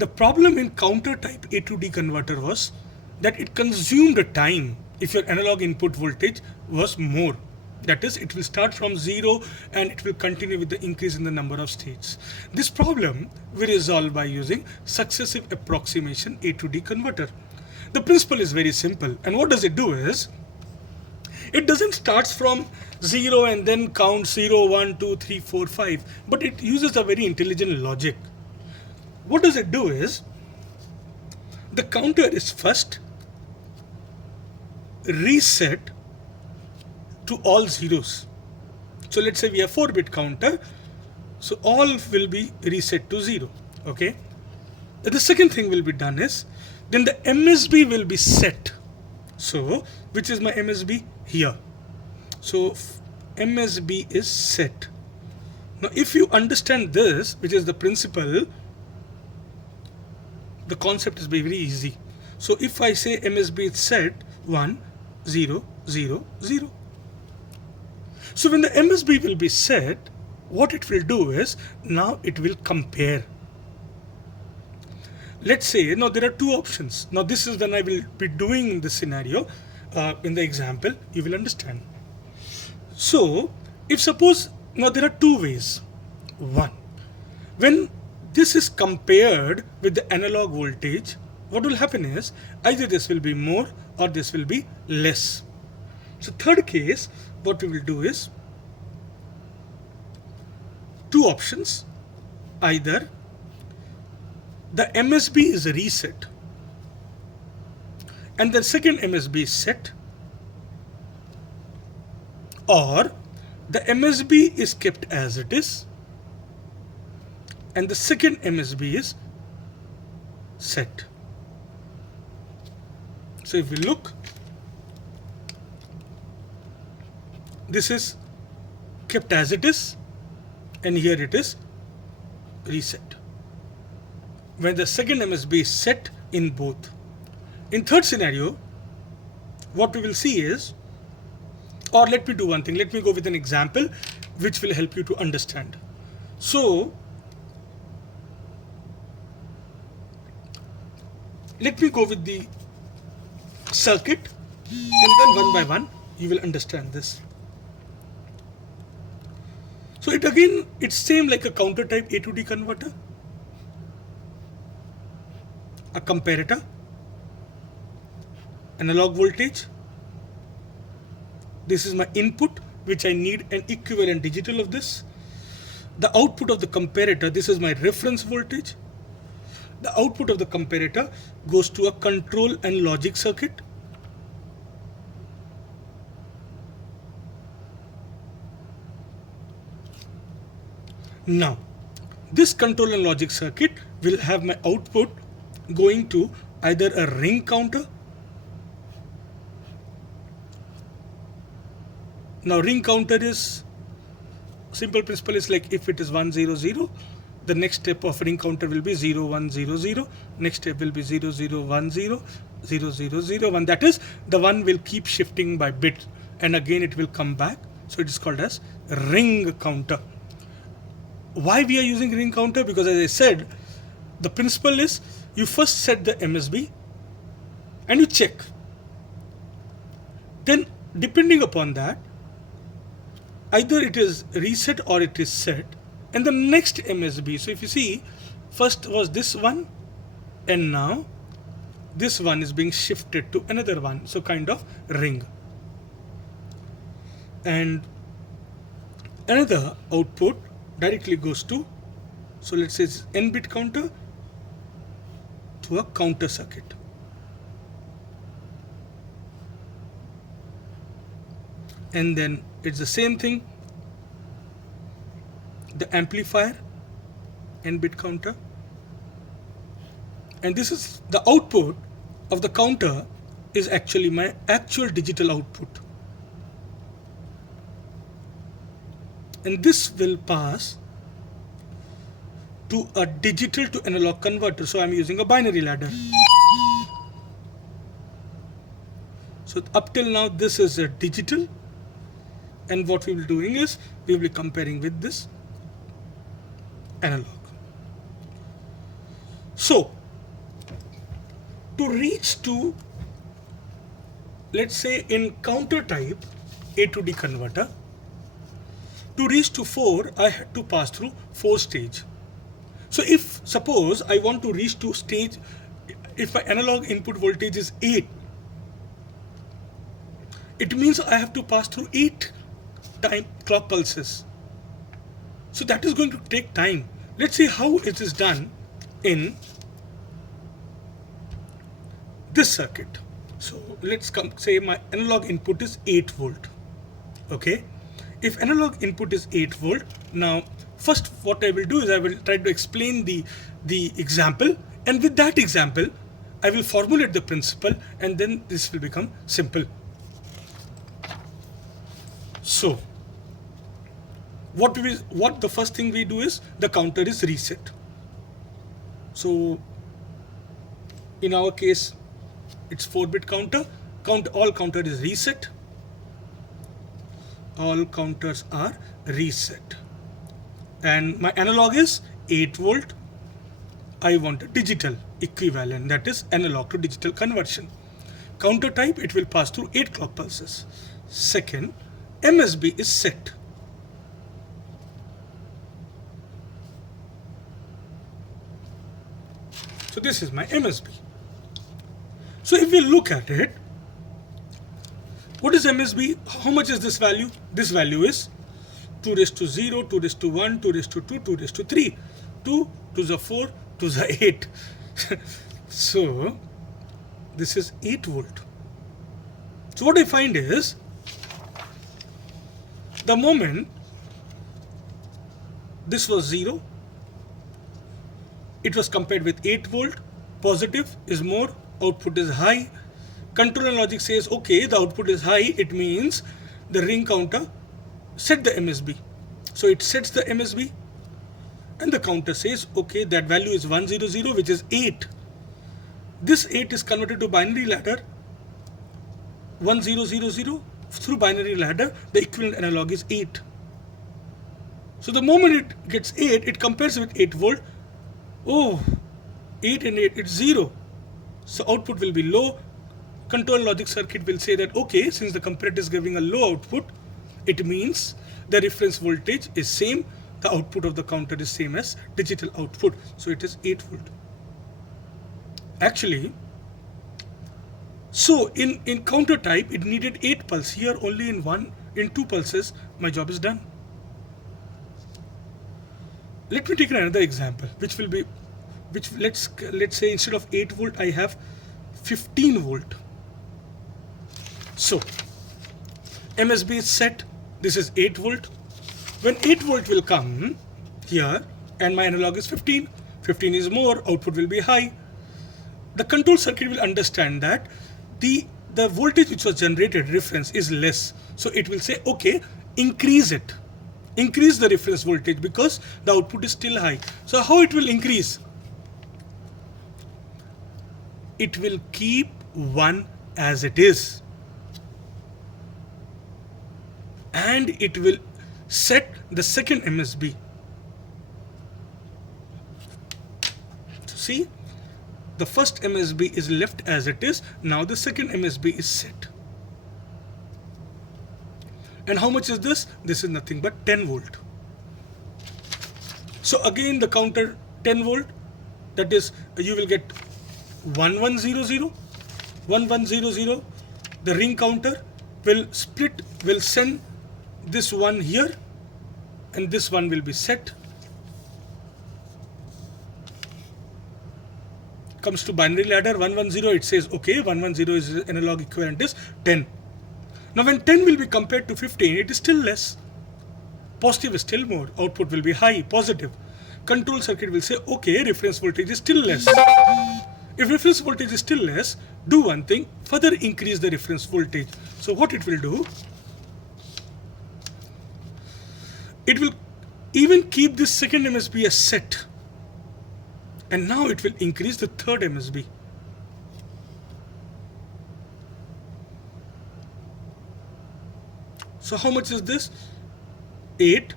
The problem in counter type A to D converter was that it consumed a time if your analog input voltage was more. That is, it will start from 0 and it will continue with the increase in the number of states. This problem we resolve by using successive approximation A to D converter. The principle is very simple, and what does it do is, it doesn't start from 0 and then count 0, 1, 2, 3, 4, 5, but it uses a very intelligent logic. What does it do is, the counter is first reset to all zeros. So let's say we have 4-bit counter, so all will be reset to 0. Okay. The second thing will be done is, then the MSB will be set. So which is my MSB? Here. So MSB is set. Now if you understand this, which is the principle, the concept is very easy. So if I say MSB is set 1, 0, 0, 0. So when the MSB will be set, what it will do is, now it will compare. Let's say, now there are two options. Now this is when I will be doing the scenario in the example, you will understand. So if suppose, now there are two ways. One, when this is compared with the analog voltage, what will happen is, either this will be more or this will be less. So third case, what we will do is, two options, either the MSB is reset and the second MSB is set, or the MSB is kept as it is and the second MSB is set. So if we look, this is kept as it is and here it is reset, when the second MSB is set in both. In third scenario, what we will see is, or let me do one thing, let me go with an example which will help you to understand. So let me go with the circuit and then one by one you will understand this. So it again, it's same like a counter type A to D converter, a comparator, analog voltage. This is my input which I need an equivalent digital of this. The output of the comparator, this is my reference voltage. The output of the comparator goes to a control and logic circuit. Now, this control and logic circuit will have my output going to either a ring counter. Now, ring counter is, simple principle is like, if it is 1, 0, 0, the next step of ring counter will be 0, 1, 0, 0. Next step will be 0, 0, 1, 0, 0, 0, 0, 1. That is, the one will keep shifting by bit and again it will come back. So it is called as ring counter. Why we are using ring counter? Because as I said, the principle is, you first set the MSB and you check. Then depending upon that, either it is reset or it is set, and the next MSB. So if you see, first was this one and now this one is being shifted to another one. So kind of ring. And another output directly goes to, so let's say it's n-bit counter to a counter circuit. And then it's the same thing, the amplifier, n-bit counter, and this is the output of the counter is actually my actual digital output. And this will pass to a digital to analog converter. So I'm using a binary ladder. So up till now this is a digital, and what we will be doing is we will be comparing with this analog. So to reach to, let's say in counter type A to D converter, to reach to 4, I had to pass through 4 stage. So if suppose I want to reach to stage, if my analog input voltage is 8, it means I have to pass through 8 time clock pulses. So that is going to take time. Let's see how it is done in this circuit. So let's say my analog input is 8 volt. Okay. If analog input is 8 volt, now first what I will do is I will try to explain the example, and with that example I will formulate the principle, and then this will become simple. So what the first thing we do is the counter is reset. So in our case it's 4-bit counter. All counter is reset. All counters are reset. And my analog is 8 volt. I want a digital equivalent, that is analog to digital conversion. Counter type, it will pass through 8 clock pulses. Second, MSB is set. So this is my MSB. So if we look at it, what is MSB? How much is this value? This value is 2 raised to 0, 2 raised to 1, 2 raised to 2, 2 raised to 3, 2 to the 4, to the 8. So this is 8 volt. So what I find is, the moment this was 0, it was compared with 8 volt, positive is more, output is high. Control and logic says, okay, the output is high, it means the ring counter set the MSB. So it sets the MSB, and the counter says, okay, that value is 100, which is 8. This 8 is converted to binary ladder 1000. Through binary ladder, the equivalent analog is 8. So the moment it gets 8, it compares with 8 volt. Oh, 8 and 8, it's 0. So output will be low. Control logic circuit will say that, okay, since the comparator is giving a low output, it means the reference voltage is same, the output of the counter is same as digital output, so it is 8 volt. Actually, so in counter type it needed 8 pulse. Here only in 2 pulses my job is done. Let me take another example, let's say instead of 8 volt I have 15 volt. So MSB is set. This is 8 volt. When 8 volt will come here and my analog is 15 is more, output will be high. The control circuit will understand that the voltage which was generated reference is less. So it will say, okay, increase it. Increase the reference voltage because the output is still high. So how it will increase? It will keep 1 as it is. And it will set the second MSB. So see, the first MSB is left as it is. Now the second MSB is set. And how much is this? This is nothing but 10 volt. So again the counter 10 volt, that is you will get 1100. The ring counter will send this one here, and this one will be set. Comes to binary ladder 110, it says okay, 110 is analog equivalent is 10. Now when 10 will be compared to 15, it is still less. Positive is still more, output will be high, positive. Control circuit will say, okay, reference voltage is still less. If reference voltage is still less, do one thing, further increase the reference voltage. So what it will do, it will even keep this second MSB as set. And now it will increase the third MSB. So how much is this? 8,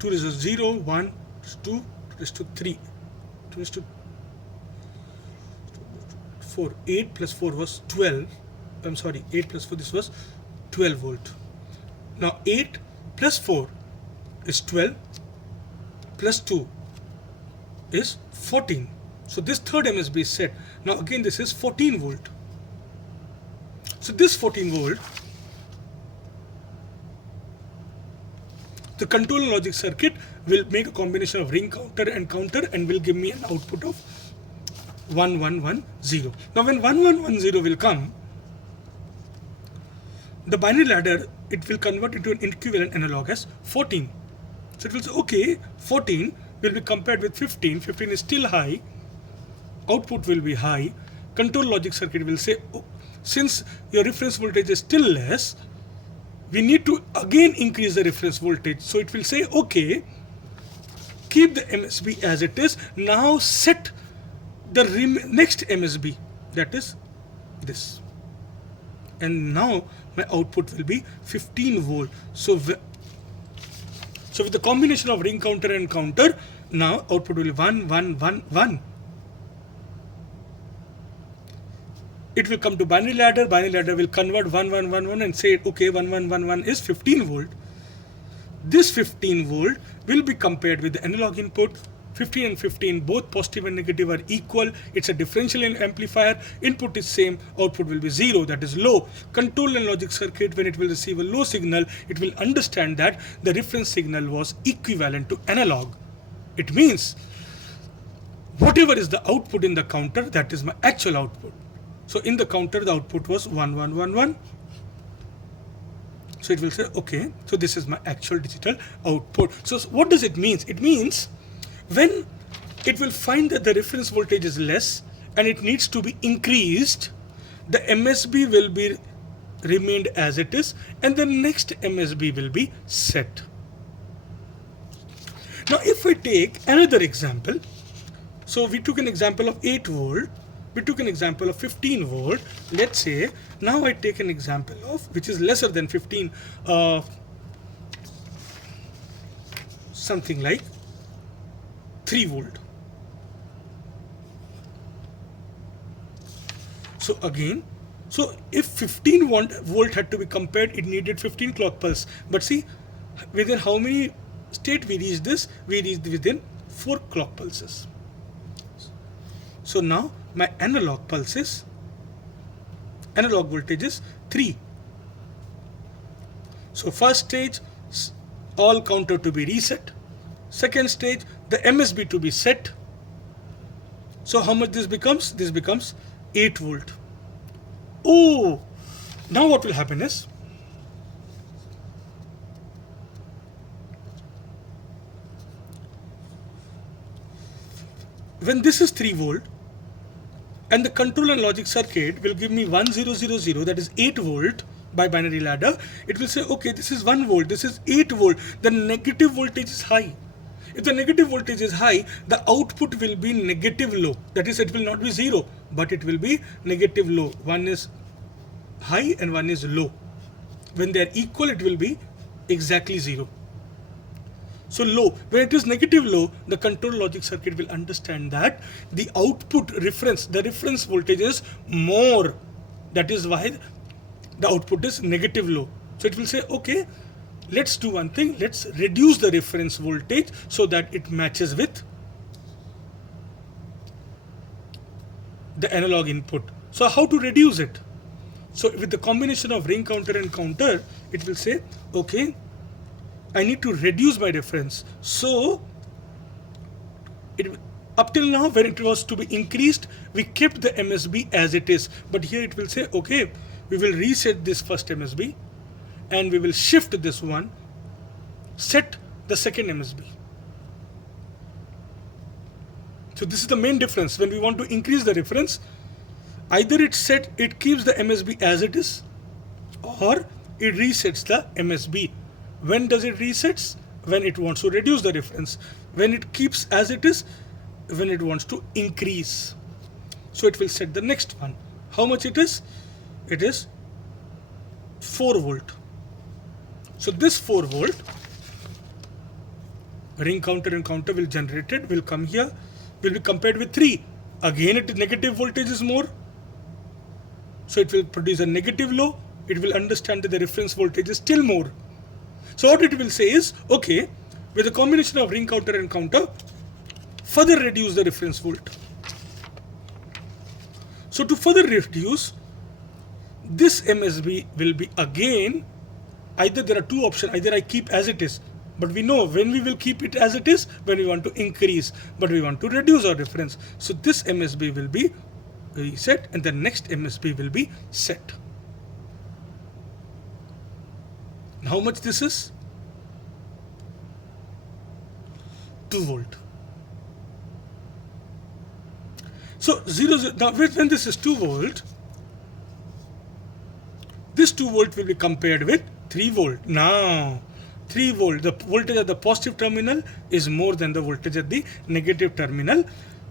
2 raised to 0, 1, 2 raised to 3. 2 is to 4. 8 plus 4 was 12. I'm sorry, 8 plus 4, this was 12 volt. Now 8 plus 4 is 12, plus 2 is 14. So this third MSB is set. Now again this is 14 volt. So this 14 volt, the control and logic circuit will make a combination of ring counter and will give me an output of 1110. Now when 1110 will come, the binary ladder, it will convert into an equivalent analog as 14. So it will say, okay, 14 will be compared with 15. 15 is still high. Output will be high. Control logic circuit will say, oh, since your reference voltage is still less, we need to again increase the reference voltage. So it will say, okay, keep the MSB as it is. Now set the next MSB, that is this. And now my output will be 15 volt. So with the combination of ring counter and counter, now output will be 1, 1, 1, 1. It will come to binary ladder. Binary ladder will convert 1, 1, 1, 1 and say, okay, 1, 1, 1, 1 is 15 volt. This 15 volt will be compared with the analog input. 15 and 15, both positive and negative are equal. It's a differential amplifier. Input is same. Output will be 0, that is low. Control and logic circuit, when it will receive a low signal, it will understand that the reference signal was equivalent to analog. It means whatever is the output in the counter, that is my actual output. So in the counter, the output was 1, 1, 1, 1. So it will say, okay, so this is my actual digital output. So what does it mean? It means when it will find that the reference voltage is less and it needs to be increased, the MSB will be remained as it is and the next MSB will be set. Now if we take another example, so we took an example of 8 volt, we took an example of 15 volt. Let's say now I take an example of which is lesser than 15, something like 3 volt. So again, so if 15 volt had to be compared, it needed 15 clock pulse. But see, within how many state we reached this? We reached within 4 clock pulses. So now my analog pulses, analog voltage is 3. So first stage, all counter to be reset. Second stage, the MSB to be set. So how much this becomes? This becomes 8 volt. Oh, now what will happen is, when this is 3 volt, and the control and logic circuit will give me 1000, that is 8 volt by binary ladder. It will say, okay, this is 1 volt, this is 8 volt. The negative voltage is high. If the negative voltage is high, the output will be negative low. That is, it will not be 0, but it will be negative low. One is high and one is low. When they are equal, it will be exactly 0. So low, when it is negative low, the control logic circuit will understand that the output reference, the reference voltage is more. That is why the output is negative low. So it will say, okay, let's do one thing. Let's reduce the reference voltage so that it matches with the analog input. So how to reduce it? So with the combination of ring counter and counter, it will say, okay, I need to reduce my reference. So up till now, when it was to be increased, we kept the MSB as it is. But here it will say, okay, we will reset this first MSB and we will shift this one, set the second MSB. So this is the main difference. When we want to increase the reference, either it keeps the MSB as it is, or it resets the MSB. When does it resets? When it wants to reduce the reference. When it keeps as it is, when it wants to increase. So it will set the next one. How much it is? It is 4 volt. So this 4 volt, ring counter and counter will generate it, will come here. will be compared with 3. Again, its negative voltage is more. So it will produce a negative low. It will understand that the reference voltage is still more. So what it will say is, okay, with a combination of ring counter and counter, further reduce the reference volt. So to further reduce, this MSB will be again, either there are two options, either I keep as it is, but we know when we will keep it as it is, when we want to increase, but we want to reduce our reference. So this MSB will be reset and the next MSB will be set. How much this is? 2 volt. So now when this is 2 volt, this 2 volt will be compared with 3 volt. Now 3 volt, the voltage at the positive terminal is more than the voltage at the negative terminal.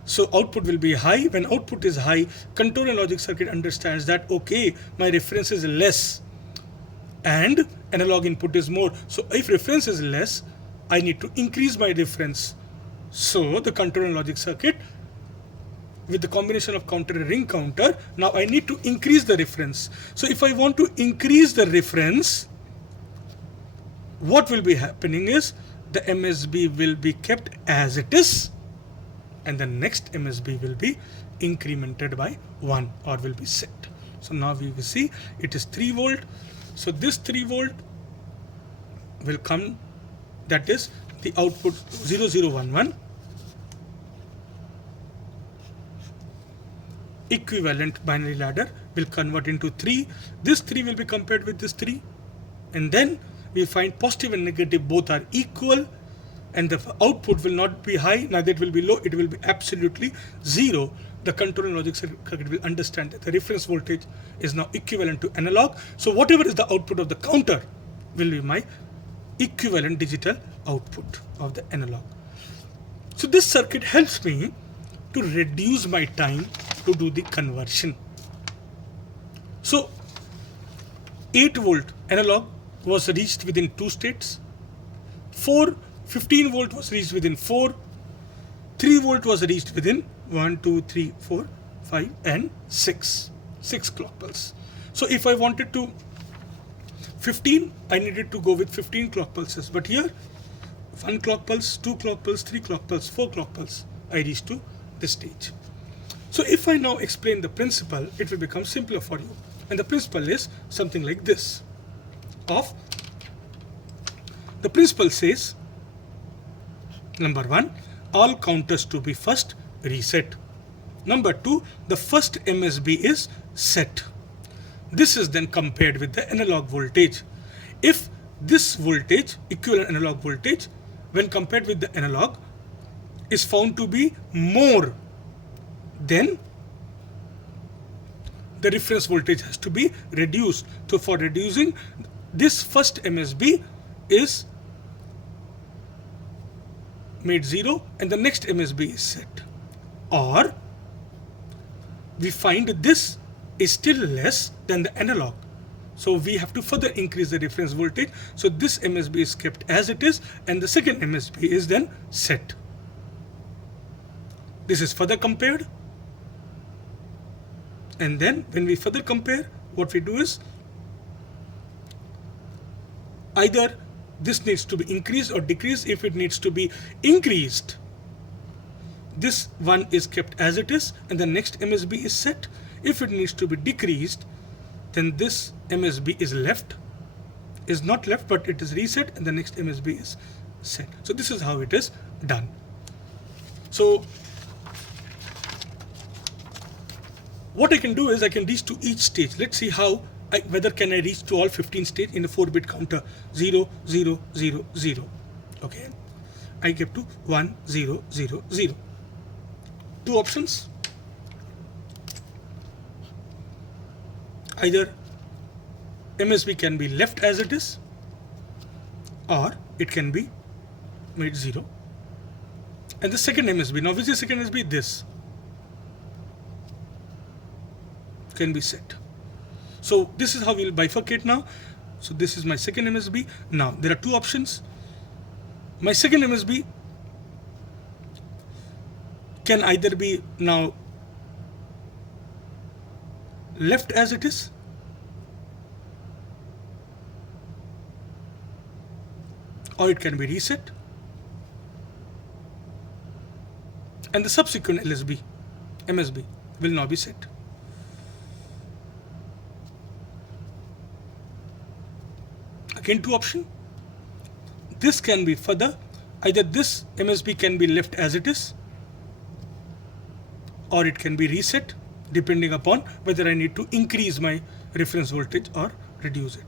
So output will be high. When output is high, control and logic circuit understands that, okay, my reference is less and analog input is more. So if reference is less, I need to increase my reference. So the control and logic circuit, with the combination of counter and ring counter, now I need to increase the reference. So if I want to increase the reference, what will be happening is the MSB will be kept as it is and the next MSB will be incremented by 1 or will be set. So now we will see it is 3 volt. So this 3 volt will come, that is the output 0011 equivalent binary ladder will convert into 3. This 3 will be compared with this 3 and then we find positive and negative both are equal and the output will not be high, neither it will be low, it will be absolutely 0. The control and logic circuit will understand that the reference voltage is now equivalent to analog. So whatever is the output of the counter will be my equivalent digital output of the analog. So this circuit helps me to reduce my time to do the conversion. So 8 volt analog was reached within 2 states. 15 volt was reached within 4. 3 volt was reached within 1, 2, 3, 4, 5 and 6. 6 clock pulses. So if I wanted to 15, I needed to go with 15 clock pulses. But here 1 clock pulse, 2 clock pulse, 3 clock pulse, 4 clock pulse, I reached to this stage. So if I now explain the principle, it will become simpler for you. And the principle is something like this. The principle says, number 1, all counters to be first reset. Number 2, the first MSB is set. This is then compared with the analog voltage. If this voltage, equivalent analog voltage, when compared with the analog, is found to be more, then the reference voltage has to be reduced. So for reducing, this first MSB is made 0 and the next MSB is set. Or we find this is still less than the analog. So we have to further increase the reference voltage. So this MSB is kept as it is and the second MSB is then set. This is further compared. And then when we further compare, what we do is either this needs to be increased or decreased. If it needs to be increased, this one is kept as it is and the next MSB is set. If it needs to be decreased, then this MSB is not left, but it is reset and the next MSB is set. So this is how it is done. So what I can do is I can reach to each stage. Let's see how, whether can I reach to all 15 stages in a 4-bit counter. 0, 0, 0, 0. Okay. I get to 1, 0, 0, 0. 2 options. Either MSB can be left as it is or it can be made 0. And the second MSB, now which is second MSB? This can be set. So this is how we'll bifurcate now. So this is my second MSB. Now there are 2 options. My second MSB can either be now left as it is, or it can be reset, and the subsequent MSB will now be set. Again, two options. This can be further, either this MSB can be left as it is, or it can be reset depending upon whether I need to increase my reference voltage or reduce it.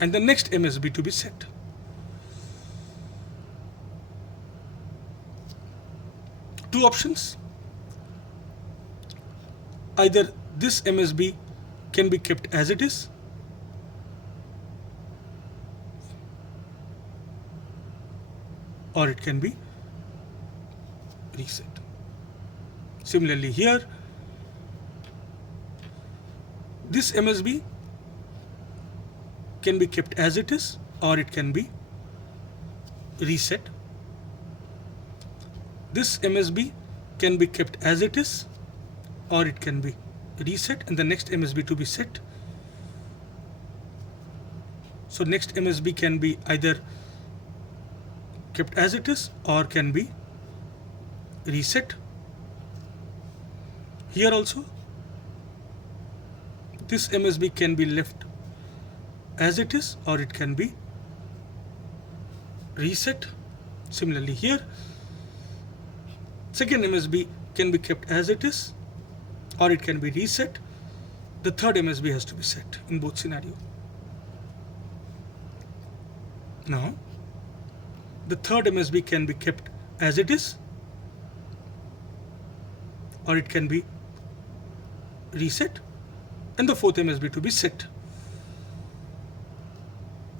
And the next MSB to be set. Two options. Either this MSB can be kept as it is, or it can be reset. Similarly here, this MSB can be kept as it is, or it can be reset. This MSB can be kept as it is, or it can be reset, and the next MSB to be set. So next MSB can be either kept as it is or can be reset. Here also, this MSB can be left as it is or it can be reset. Similarly here, second MSB can be kept as it is or it can be reset. The third MSB has to be set in both scenarios. Now, the third MSB can be kept as it is or it can be reset, and the fourth MSB to be set.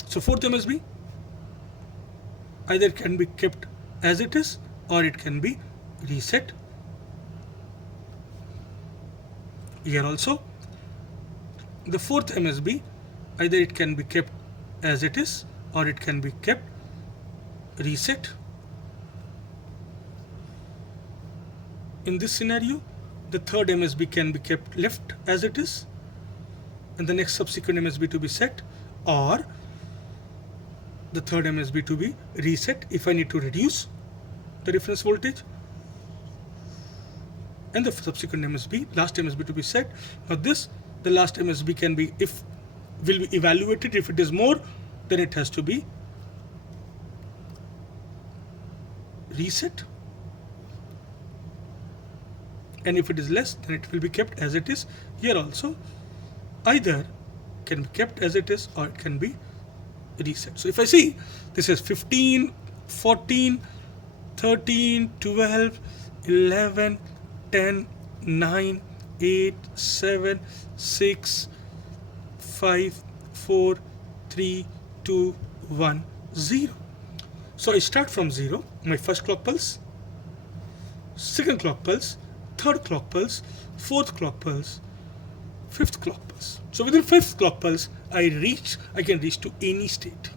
So fourth MSB either can be kept as it is or it can be reset. Here also, the fourth MSB either it can be kept as it is or it can be kept reset. In this scenario, the third MSB can be kept left as it is and the next subsequent MSB to be set, or the third MSB to be reset if I need to reduce the reference voltage, and the subsequent MSB, last MSB to be set. Now this, the last MSB can be, will be evaluated. If it is more, then it has to be reset, and if it is less, then it will be kept as it is. Here also, either can be kept as it is or it can be reset. So if I see, this is 15, 14, 13, 12, 11, 10, 9, 8, 7, 6, 5, 4, 3, 2, 1, 0. So I start from 0, my first clock pulse, second clock pulse, third clock pulse, fourth clock pulse, fifth clock pulse. So within fifth clock pulse, I can reach to any state.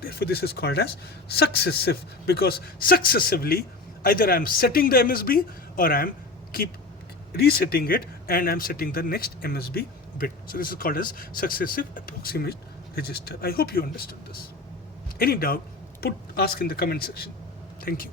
Therefore, this is called as successive, because successively either I am setting the MSB or I am keep resetting it and I am setting the next MSB bit. So this is called as successive approximate register. I hope you understood this. Any doubt, ask in the comment section. Thank you.